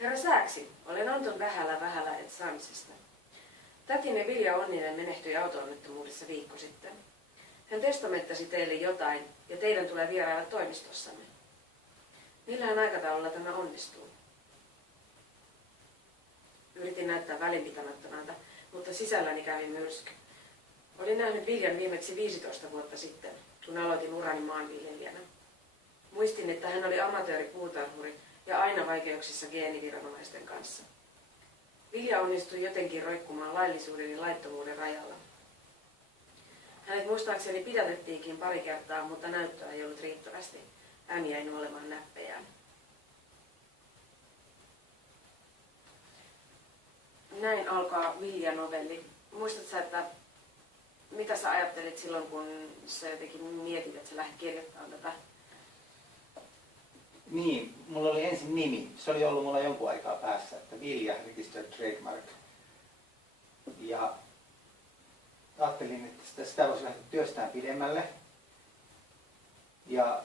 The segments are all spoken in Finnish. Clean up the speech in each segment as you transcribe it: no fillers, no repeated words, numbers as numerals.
Herra Sääksi, olen Anton vähällä et saamisesta. Tätine Vilja Onninen menehtyi auto-onnettomuudessa viikko sitten. Hän testamenttasi teille jotain ja teidän tulee vierailla toimistossamme. Millähän aikataululla tämä onnistuu? Yritin näyttää välinpitämättömältä, mutta sisälläni kävi myrsky. Olin nähnyt Viljan viimeksi 15 vuotta sitten, kun aloitin urani maanviljelijänä. Muistin, että hän oli amatööripuutarhuri ja aina vaikeuksissa geeniviranomaisten kanssa. Vilja onnistui jotenkin roikkumaan laillisuuden ja laittomuuden rajalla. Hänet muistaakseni pidätettiinkin pari kertaa, mutta näyttöä ei ollut riittävästi. Hän jäi nuolemaan näppejään. Näin alkaa Vilja-novelli. Muistatko, että mitä sä ajattelit silloin, kun sä jotenkin mietit, että sä lähdet kirjoittamaan tätä? Niin, mulla oli ensin nimi. Se oli ollut mulla jonkun aikaa päässä, että Vilja Registered Trademark. Ja ajattelin, että sitä voisi lähteä työstään pidemmälle. Ja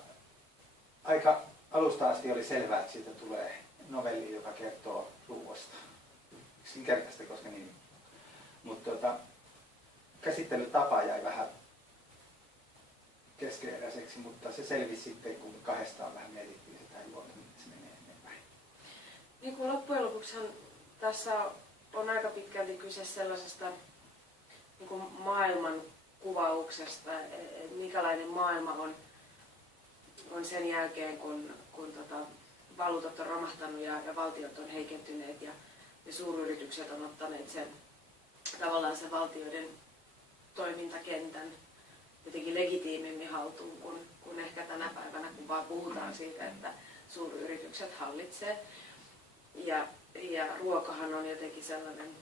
aika alusta asti oli selvää, että siitä tulee novelli, joka kertoo ruuasta. Yksinkertaista, koska nimi. Mutta käsittelytapa jäi vähän keskeneräiseksi, mutta se selvisi sitten, kun kahdestaan vähän mietittiin sitä juonta, miten se menee eteenpäin. Niin kuin loppujen lopuksihan tässä on aika pitkälti kyse sellaisesta niin kuin maailman kuvauksesta, minkälainen maailma on sen jälkeen, kun valuutat on romahtanut ja valtiot on heikentyneet ja suuryritykset on ottaneet sen tavallaan sen valtioiden toimintakentän jotenkin legitiimimmin haltuun kuin ehkä tänä päivänä, kun vaan puhutaan siitä, että suuryritykset hallitsee. Ja ruokahan on jotenkin sellainen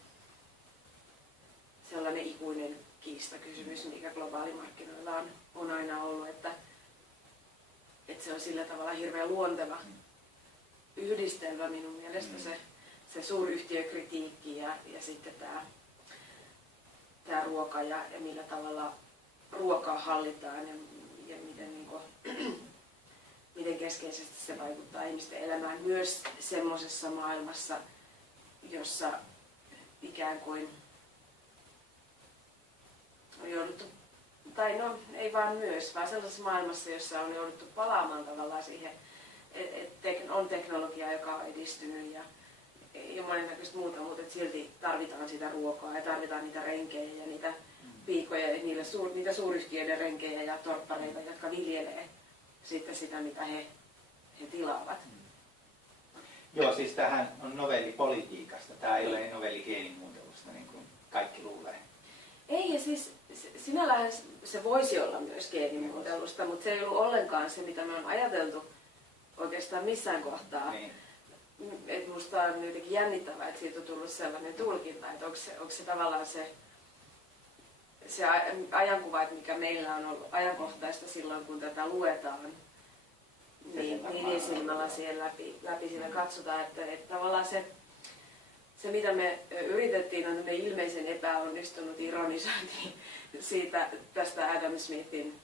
ikuinen kiistakysymys, mikä globaalimarkkinoilla on aina ollut, että se on sillä tavalla hirveän luonteva yhdistelmä minun mielestä se suuryhtiökritiikki ja sitten tämä ruoka ja millä tavalla ruokaa hallitaan ja miten keskeisesti se vaikuttaa ihmisten elämään myös semmoisessa maailmassa, jossa ikään kuin on jouduttu, tai no ei vaan myös, vaan sellaisessa maailmassa, jossa on jouduttu palaamaan tavallaan siihen, että on teknologiaa, joka on edistynyt ja monennäköistä muuta, mutta silti tarvitaan sitä ruokaa ja tarvitaan niitä renkejä ja niitä piikoja, niitä suuryhtiöiden renkejä ja torppareita, jotka viljelee sitten sitä, mitä he tilaavat. Joo, siis tämähän on novelli politiikasta. Tämä ei ole novelli geenimuuntelusta, niin kuin kaikki luulee. Ei, ja siis sinällään se voisi olla myös geenimuuntelusta, mutta se ei ollut ollenkaan se, mitä me on ajateltu oikeastaan missään kohtaa. Niin. Et musta on jotenkin jännittävää, että siitä on tullut sellainen tulkinta, että onko se tavallaan se ajankuva, että mikä meillä on ollut ajankohtaista silloin, kun tätä luetaan, niin silmällä siellä läpi siinä katsotaan, että tavallaan se mitä me yritettiin on ilmeisen epäonnistunut ironisointi siitä tästä Adam Smithin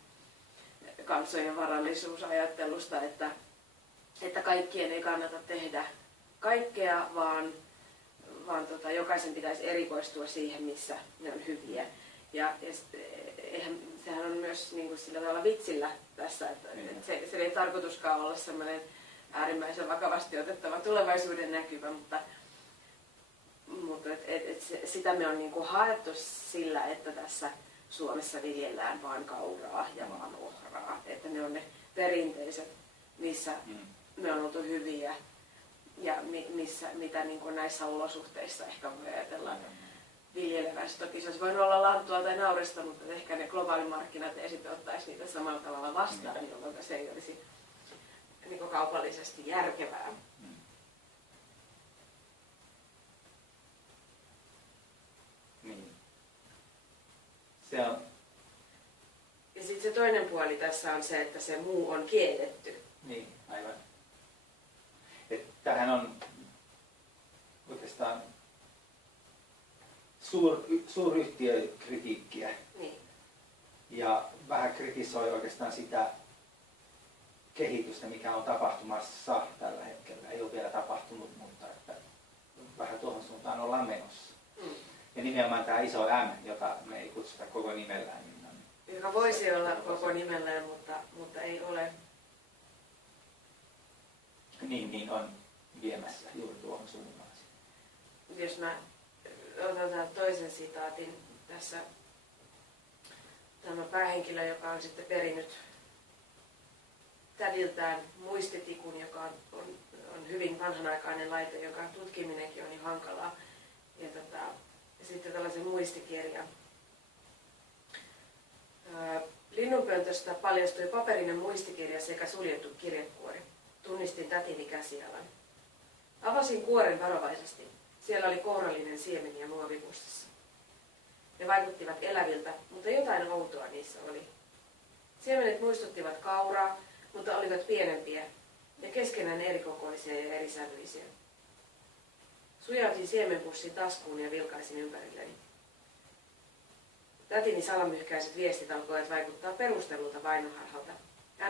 kansojen varallisuusajattelusta, että kaikkien ei kannata tehdä kaikkea, vaan jokaisen pitäisi erikoistua siihen, missä ne on hyviä. Ja sehän on myös niin kuin sillä tavalla vitsillä tässä, että se ei tarkoituskaan olla sellainen äärimmäisen vakavasti otettava tulevaisuuden näkymä, mutta sitä me on niin kuin haettu sillä, että tässä Suomessa viljellään vaan kauraa ja vaan ohraa, että ne on ne perinteiset, missä me on oltu hyviä ja mitä niin kuin näissä olosuhteissa ehkä voi ajatella viljelevästi. Toki se olisi voinut olla lanttua tai naurista, mutta ehkä ne globaalimarkkinat ei sitten ottaisi niitä samalla tavalla vastaan, jolloin se ei olisi niin kuin kaupallisesti järkevää. Niin. Se on. Ja sitten se toinen puoli tässä on se, että se muu on kielletty. Niin, aivan. Tämähän on oikeastaan suuryhtiökritiikkiä. Niin. Ja vähän kritisoi oikeastaan sitä kehitystä, mikä on tapahtumassa tällä hetkellä. Ei ole vielä tapahtunut, mutta että suuntaan ollaan menossa. Mm. Ja nimenomaan tämä iso M, jota me ei kutsuta koko nimellään. Niin joka voisi olla koko nimellään, mutta ei ole. Niin on viemässä juuri tuohon suuntaan. Jos mä otan toisen sitaatin tässä. Tämä päähenkilö, joka on sitten perinyt tädiltään muistitikun, joka on hyvin vanhanaikainen laite, jonka tutkiminenkin on niin hankalaa. Ja sitten tällaisen muistikirjan. Linnunpöntöstä paljastui paperinen muistikirja sekä suljettu kirjekuori. Tunnistin tätini käsialan. Avasin kuoren varovaisesti. Siellä oli kourallinen siemeniä muovipussissa. Ne vaikuttivat eläviltä, mutta jotain outoa niissä oli. Siemenet muistuttivat kauraa, mutta olivat pienempiä ja keskenään erikokoisia ja erisävyisiä. Sujautin siemenpussin taskuun ja vilkaisin ympärilleni. Tätini salamyhkäiset viestit alkoivat vaikuttaa perustellulta vainoharhalta.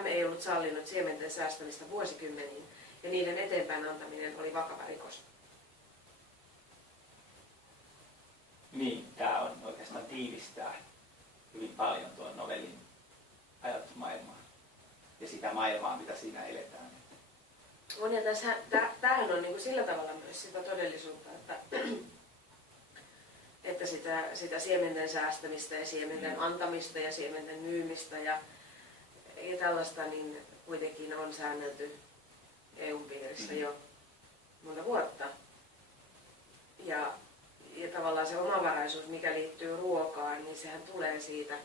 M ei ollut sallinut siementen säästämistä vuosikymmeniin ja niiden eteenpäin antaminen oli vakava rikos. Niin, tämä on oikeastaan tiivistää hyvin paljon tuon novellin ajatusmaailmaa ja sitä maailmaa, mitä siinä eletään. On, ja tämähän on niin kuin sillä tavalla myös sitä todellisuutta, että sitä siementen säästämistä ja siementen antamista ja siementen myymistä ja tällaista niin kuitenkin on säännelty EU-piirissä jo monta vuotta. Ja tavallaan se omavaraisuus, mikä liittyy ruokaan, niin sehän tulee siitä,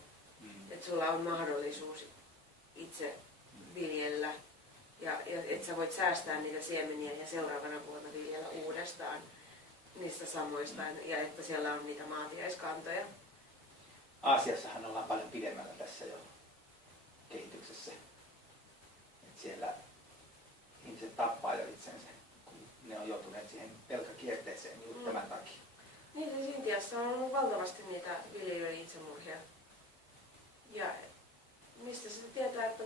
että sulla on mahdollisuus itse viljellä ja että sä voit säästää niitä siemeniä ja seuraavana vuonna viljellä uudestaan niistä samoista ja että siellä on niitä maatiaiskantoja. Aasiassahan ollaan paljon pidemmällä tässä jo kehityksessä. Et siellä ihmiset tappaa jo itsensä, kun ne on joutuneet siihen velkakierteeseen juuri tämän takia. Niin, siis Intiassa on ollut valtavasti niitä viljelijöiden itsemurhia. Ja mistä sitä tietää, että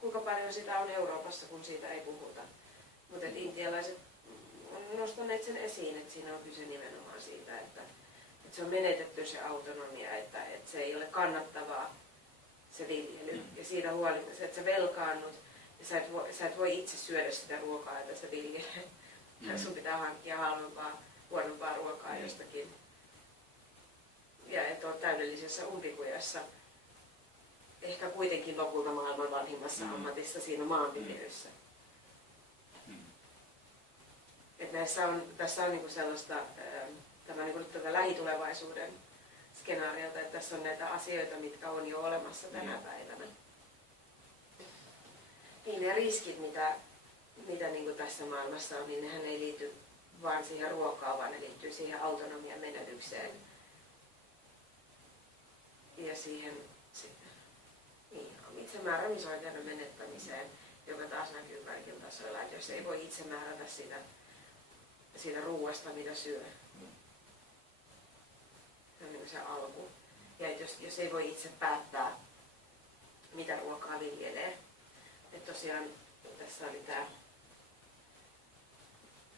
kuinka paljon sitä on Euroopassa, kun siitä ei puhuta. Mutta intialaiset on nostaneet sen esiin, että siinä on kyse nimenomaan siitä, että se on menetetty se autonomia, että se ei ole kannattavaa se viljely. Ja siitä huolimatta, että sä velkaannut ja sä et voi itse syödä sitä ruokaa, että sä viljelet. Sun pitää hankkia halvempaa, huonompaa ruokaa jostakin. Ja et ole täydellisessä umpikujassa. Ehkä kuitenkin lopulta maailman vanhimmassa ammatissa siinä maanviljelyssä. Tässä on niinku sellaista niinku tätä lähitulevaisuuden skenaariota, että tässä on näitä asioita, mitkä on jo olemassa tänä päivänä. Niin ne riskit, mitä niinku tässä maailmassa on, niin nehän ei liity vaan siihen ruokaan, vaan ne liittyy siihen autonomian menetykseen ja siihen itsemääräämisoikeuden menettämiseen, joka taas näkyy kaikilla tasoilla, että jos ei voi itse määrätä siitä ruuasta, mitä syö. Se on niin se alku. Ja jos ei voi itse päättää, mitä ruokaa viljelee. Että tosiaan tässä oli tämä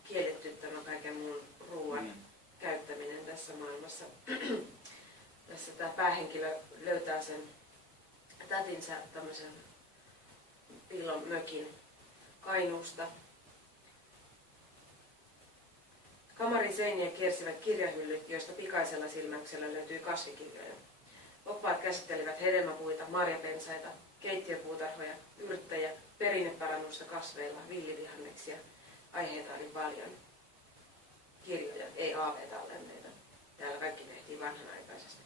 kielletty tämä kaiken muun ruoan käyttäminen tässä maailmassa. Tässä tämä päähenkilö löytää sen tätinsä tämmöisen piilon mökin Kainuusta. Kamarin seiniä kiersivät kirjahyllyt, joista pikaisella silmäyksellä löytyi kasvikirjoja. Oppaat käsittelivät hedelmäpuita, marjapensaita, keittiöpuutarhoja, yrttejä, perinneparannusta kasveilla, villivihanneksia. Aiheita oli paljon. Kirjoja, ei AV-tallenteita. Täällä kaikki tehtiin vanhanaikaisesti.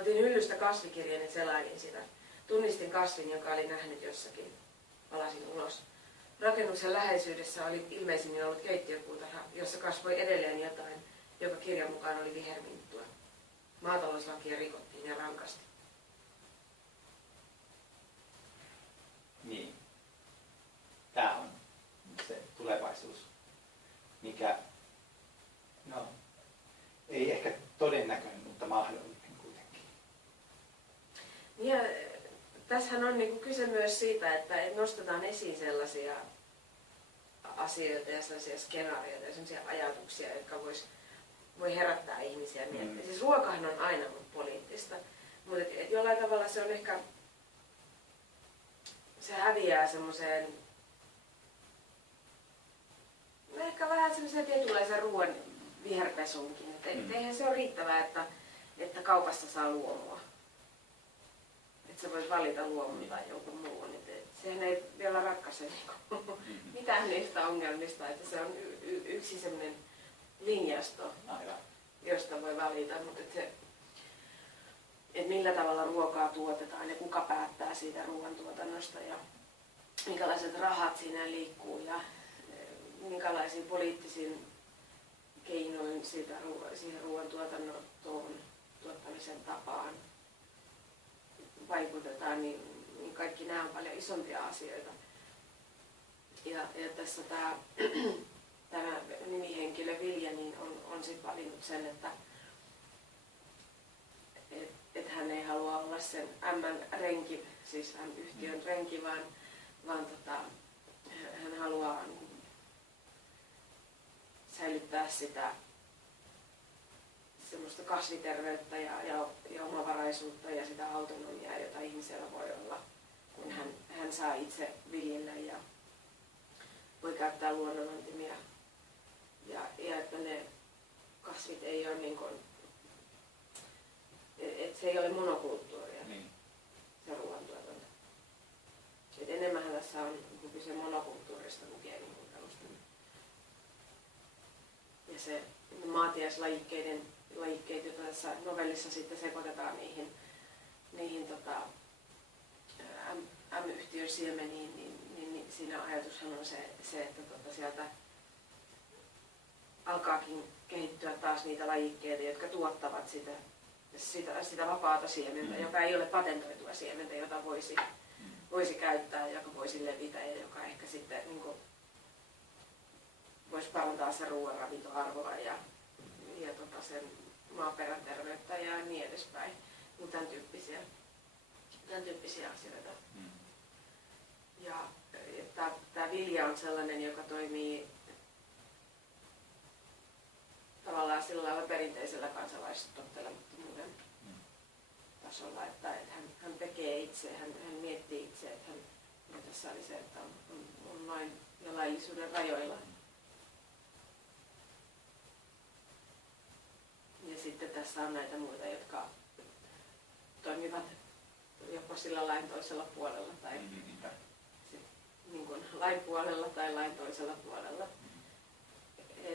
Otin hyllystä kasvikirjan ja selailin sitä. Tunnistin kasvin, jonka olin nähnyt jossakin. Palasin ulos. Rakennuksen läheisyydessä oli ilmeisimmin ollut keittiöpuutarha, jossa kasvoi edelleen jotain, joka kirjan mukaan oli viherminttua. Maatalouslakia rikottiin ja rankasti. Niin. Tämä on se tulevaisuus, mikä ei ehkä todennäköinen, mutta mahdollinen kuitenkin. Ja tässähän on kyse myös siitä, että nostetaan esiin sellaisia asioita ja sellaisia skenaarioita ja sellaisia ajatuksia, jotka voi herättää ihmisiä miettimään. Siis ruokahan on aina ollut poliittista, mutta jollain tavalla se on ehkä, se häviää semmoiseen, ehkä vähän semmoiseen tietynlaisen ruoan viherpesunkin. Eihän se ole riittävää, että kaupasta saa luomua. Että sä voit valita luomun tai jonkun muun. Sehän ei vielä ratkaise mitään niistä ongelmista, että se on yksi semmoinen linjasto, josta voi valita, mutta että millä tavalla ruokaa tuotetaan ja kuka päättää siitä ruoantuotannosta ja minkälaiset rahat siinä liikkuu ja minkälaisiin poliittisiin keinoin siihen ruoantuotannon tuottamisen tapaan vaikutetaan, niin kaikki nämä on paljon isompia asioita. Ja tässä tämä nimihenkilö Vilja niin on sitten valinnut sen, että hän ei halua olla sen M-renki, siis M-yhtiön renki, vaan hän haluaa säilyttää sitä semmoista kasviterveyttä ja omavaraisuutta ja sitä autonomiaa, jota ihmisellä voi olla, kun hän saa itse viljellä ja voi käyttää luonnonantimia. Ja että ne kasvit ei ole niin kuin, että se ei ole monokulttuuria, se ruoantuotanto. Et enemmän tässä on kyse monokulttuurista kuin geenimuuntelusta. Ja se maatiaislajikkeet, joita tässä novellissa sitten sekoitetaan niihin M-yhtiön siemeniin, niin siinä ajatushan on se että sieltä alkaakin kehittyä taas niitä lajikkeita, jotka tuottavat sitä vapaata siementä, joka ei ole patentoitua siementä, jota voisi käyttää, joka voisi levitä ja joka ehkä sitten niin kuin, voisi parantaa sen ruoan ravintoarvoa ja sen maaperän terveyttä ja niin edespäin. Tämän tyyppisiä asioita. Ja tämä vilja on sellainen, joka toimii tavallaan sillä lailla perinteisellä kansalaistottelemattomuuden tasolla, että hän tekee itse, hän miettii itse, että tässä oli se, että on lain ja laillisuuden rajoilla. Ja sitten tässä on näitä muita, jotka toimivat joko sillä lain toisella puolella tai niin kuin lain puolella tai lain toisella puolella.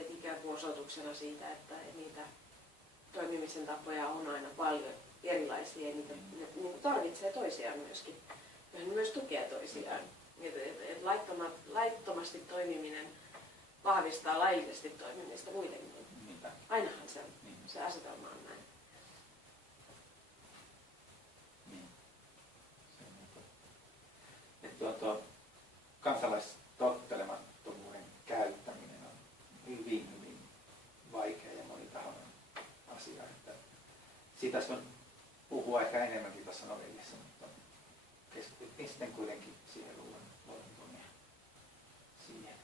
Ikään kuin osoituksena siitä, että niitä toimimisen tapoja on aina paljon erilaisia ja niitä tarvitsee toisiaan myöskin. Ja ne myös tukee toisiaan. Laittomasti toimiminen vahvistaa laillisesti toimimista muidenkin. Ainahan se asetelma on näin. Kansalaistottelemattomuuden käyttäminen on hyvin vaikea ja monitahoinen asia. Että siitä on puhua ehkä enemmänkin tässä novellissa, mutta keskityttiin sitten kuitenkin siihen luonnontuotantoon ja siihen.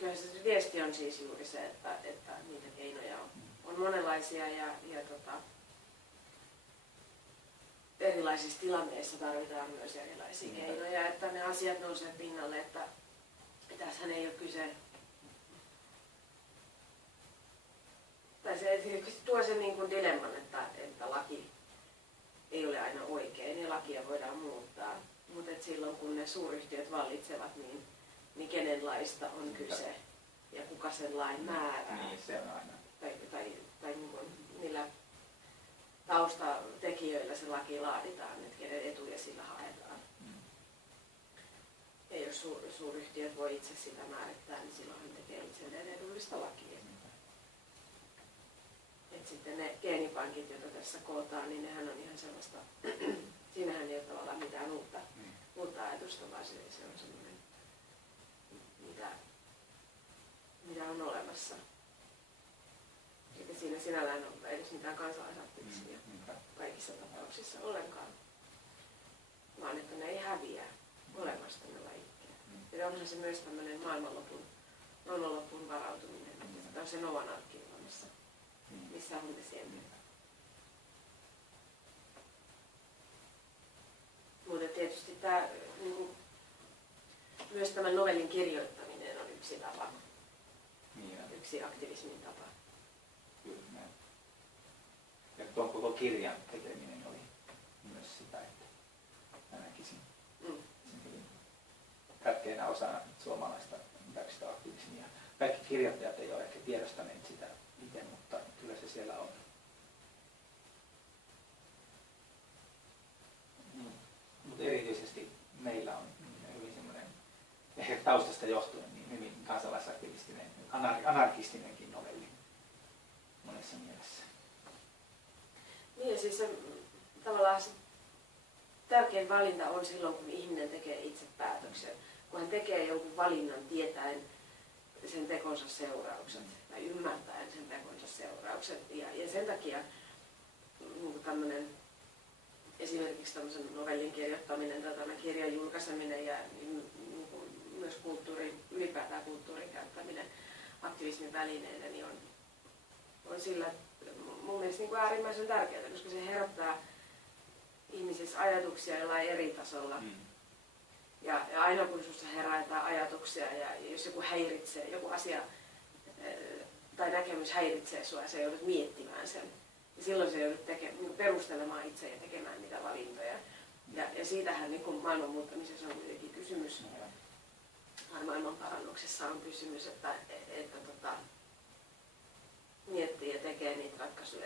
Kyllä se viesti on siis juuri se, että niitä keinoja on monenlaisia ja erilaisissa tilanteissa tarvitaan myös erilaisia keinoja, että ne asiat nousee pinnalle, että tässähän ei ole kyse, tai se tuo sen niin kuin dilemman, että laki ei ole aina oikein ja lakia voidaan muuttaa, mutta silloin kun ne suuryhtiöt vallitsevat, niin kenen laista on kyse ja kuka sen lain määrää. Niin, se on aina. Tai niin kuin, millä taustatekijöillä se laki laaditaan, että kenen etuja sillä haetaan. Ja jos suuryhtiöt voi itse sitä määrittää, niin silloin hän tekee itselleen edullista lakia. Et sitten ne geenipankit, joita tässä kootaan, niin nehän on ihan sellaista, siinähän ei ole tavallaan mitään uutta ajatusta, vaan se on semmoinen, mitä on olemassa. Eikä siinä sinällään ole edes mitään kansalaisaktivismia kaikissa tapauksissa ollenkaan, vaan että ne ei häviä olemasta ne lajikkeet. Ja onhan se myös tämmöinen maailmanlopun varautuminen. Tämä on se Novan arkki, missä on siempre. Mutta tietysti tämä, niin myös tämän novellin kirjoittaminen on yksi tapa, yksi aktivismin tapa. Kyllä, näin. Ja tuon koko kirjan tekeminen oli myös sitä, että mä näkisin sen hyvin tärkeänä osana suomalaista ympäristöaktivismia. Kaikki kirjoittajat ei ole ehkä tiedostaneet sitä itse, mutta kyllä se siellä on. Mutta erityisesti meillä on hyvin semmoinen, ehkä taustasta johtuen, niin hyvin kansalaisaktivistinen, anarkistinenkin novelli monessa mielessä. Niin, ja siis se, tavallaan se tärkein valinta on silloin, kun ihminen tekee itse päätöksen. Kun hän tekee jonkun valinnan tietäen sen tekonsa seuraukset tai ymmärtäen sen tekonsa seuraukset. Ja sen takia niin esimerkiksi tämmöisen novellin kirjoittaminen tai tämän kirjan julkaiseminen ja niin myös ylipäätään kulttuurin käyttäminen aktivismin välineenä niin on sillä mun mielestä niin kuin äärimmäisen tärkeää, koska se herättää ihmisissä ajatuksia jollain eri tasolla. Ja aina kun sinussa herää jotain ajatuksia ja jos joku häiritsee, joku asia tai näkemys häiritsee sinua ja sä joudut miettimään sen, niin silloin sä joudut perustelemaan itse ja tekemään niitä valintoja. Ja siitähän niin maailman muuttamisessa on kuitenkin kysymys, tai maailman parannuksessa on kysymys, että miettii ja tekee niitä ratkaisuja